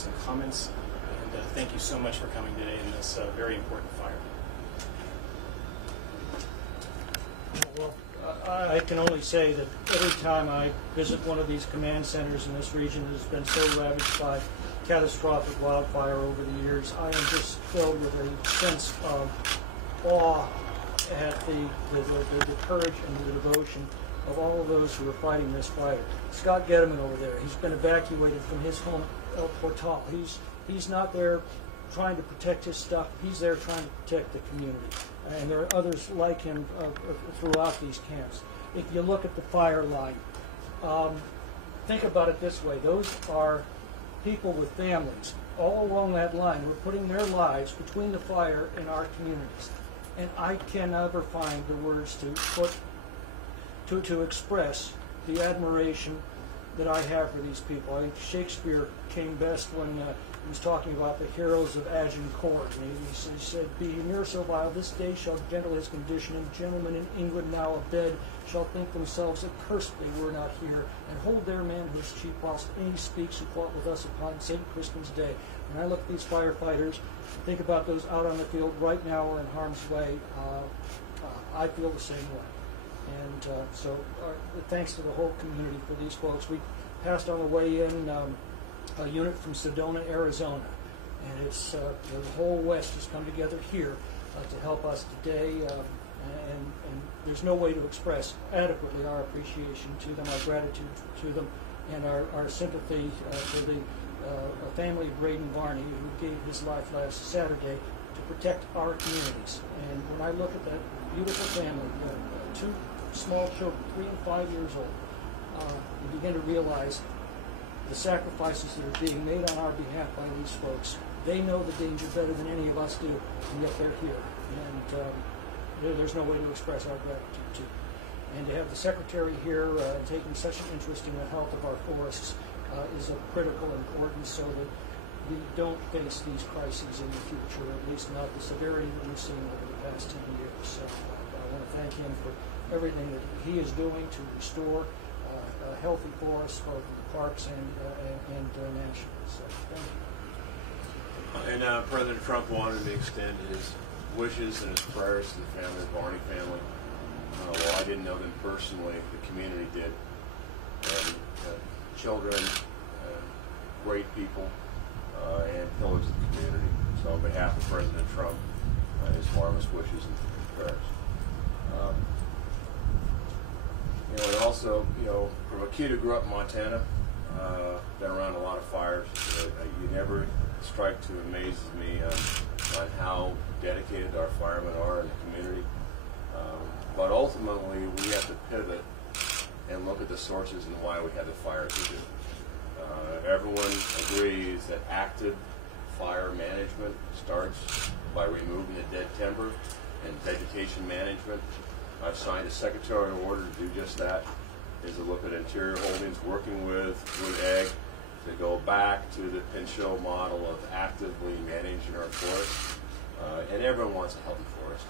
some comments. And thank you so much for coming today in this very important fire. Well, I can only say that every time I visit one of these command centers in this region that has been so ravaged by catastrophic wildfire over the years, I am just filled with a sense of awe at the courage and the devotion of all of those who are fighting this fire. Scott Getterman over there, he's been evacuated from his home El Portal. He's not there trying to protect his stuff. He's there trying to protect the community. And there are others like him throughout these camps. If you look at the fire line, think about it this way. Those are people with families all along that line who are putting their lives between the fire and our communities. And I can never find the words to express the admiration that I have for these people. I think Shakespeare came best when he was talking about the heroes of Agincourt. And he said, "Be he ne'er so vile, this day shall gentle his condition, and gentlemen in England now abed shall think themselves accursed they were not here, and hold their manhood's cheap whilst any speaks who fought with us upon St. Crispin's day." When I look at these firefighters, think about those out on the field right now or in harm's way, I feel the same way. And so thanks to the whole community for these folks. We passed on the way in a unit from Sedona, Arizona, and it's the whole West has come together here to help us today, and there's no way to express adequately our appreciation to them, our gratitude to them, and our sympathy for the family of Braden Varney, who gave his life last Saturday to protect our communities. And when I look at that beautiful family, two small children, 3 and 5 years old, you begin to realize the sacrifices that are being made on our behalf by these folks. They know the danger better than any of us do, and yet they're here. And there's no way to express our gratitude to. And to have the Secretary here taking such an interest in the health of our forests is of critical importance, so that we don't face these crises in the future, at least not the severity that we've seen over the past 10 years. So I want to thank him for everything that he is doing to restore a healthy forest, both in the parks and nationally. So thank you. And President Trump wanted to extend his wishes and his prayers to the family, the Varney family. Well, I didn't know them personally, the community did. And children, great people, and pillars of the community. So on behalf of President Trump, his warmest wishes and prayers. And also, from a kid who grew up in Montana, been around a lot of fires, you never strike to amaze me on how dedicated our firemen are in the community. But ultimately, we have to pivot and look at the sources and why we have the fires we do. Everyone agrees that active fire management starts by removing the dead timber and vegetation management. I've signed a secretarial order to do just that, is to look at Interior Holdings working with Wood Ag to go back to the Pinchot model of actively managing our forests. And everyone wants a healthy forest.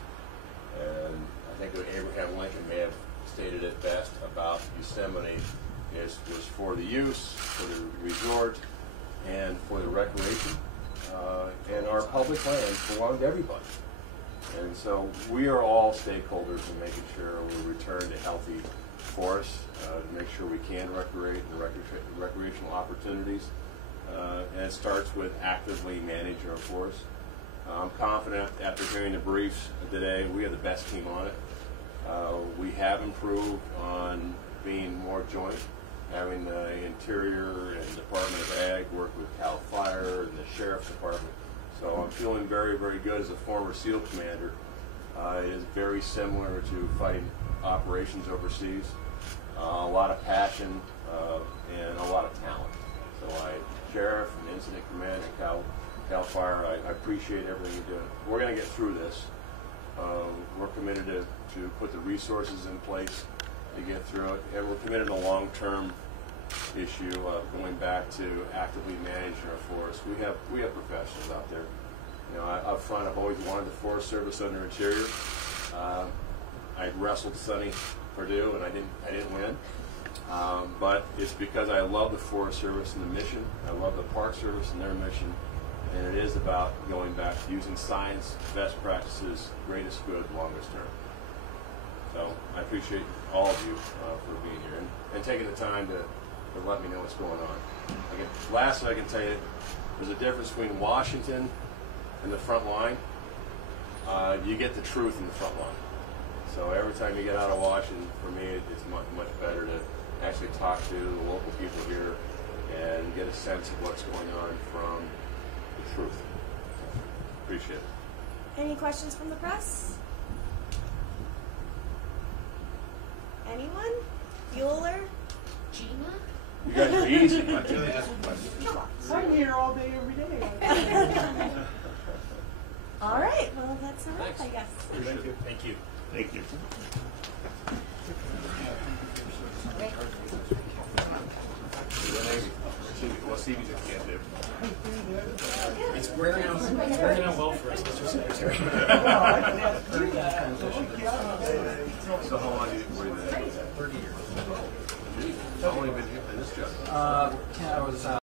And I think Abraham Lincoln may have stated it best about Yosemite was for the use, for the resort, and for the recreation. And our public lands belong to everybody. And so we are all stakeholders in making sure we return to healthy forests, to make sure we can recreate the recreational opportunities. And it starts with actively managing our forests. I'm confident after hearing the briefs today, we have the best team on it. We have improved on being more joint, having the Interior and Department of Ag work with CAL FIRE and the Sheriff's Department. So I'm feeling very, very good as a former SEAL commander. It is very similar to fighting operations overseas. A lot of passion and a lot of talent. So Sheriff and Incident Command and CAL FIRE, I appreciate everything you're doing. We're going to get through this. We're committed to put the resources in place to get through it, and we're committed to a long-term issue of going back to actively managing our forests. We have professionals out there. Up front, I've always wanted the Forest Service under Interior. I wrestled Sonny Perdue, and I didn't win. But it's because I love the Forest Service and the mission. I love the Park Service and their mission. And it is about going back to using science, best practices, greatest good, longest term. So I appreciate all of you for being here and taking the time to let me know what's going on. Last, I can tell you, there's a difference between Washington and the front line. You get the truth in the front line. So every time you get out of Washington, for me, it's much better to actually talk to the local people here and get a sense of what's going on from the truth. Appreciate it. Any questions from the press? Anyone? Bueller? Gina? You guys are easy. Come on. I'm here all day, every day. All right. Well, that's a wrap, Thanks. I guess. Thank you. Thank you. Thank you. Well, Stevie just can't do. It's working out well for us, Mr. Secretary. So how long were you there? 30 years. How long have you been in this job? I was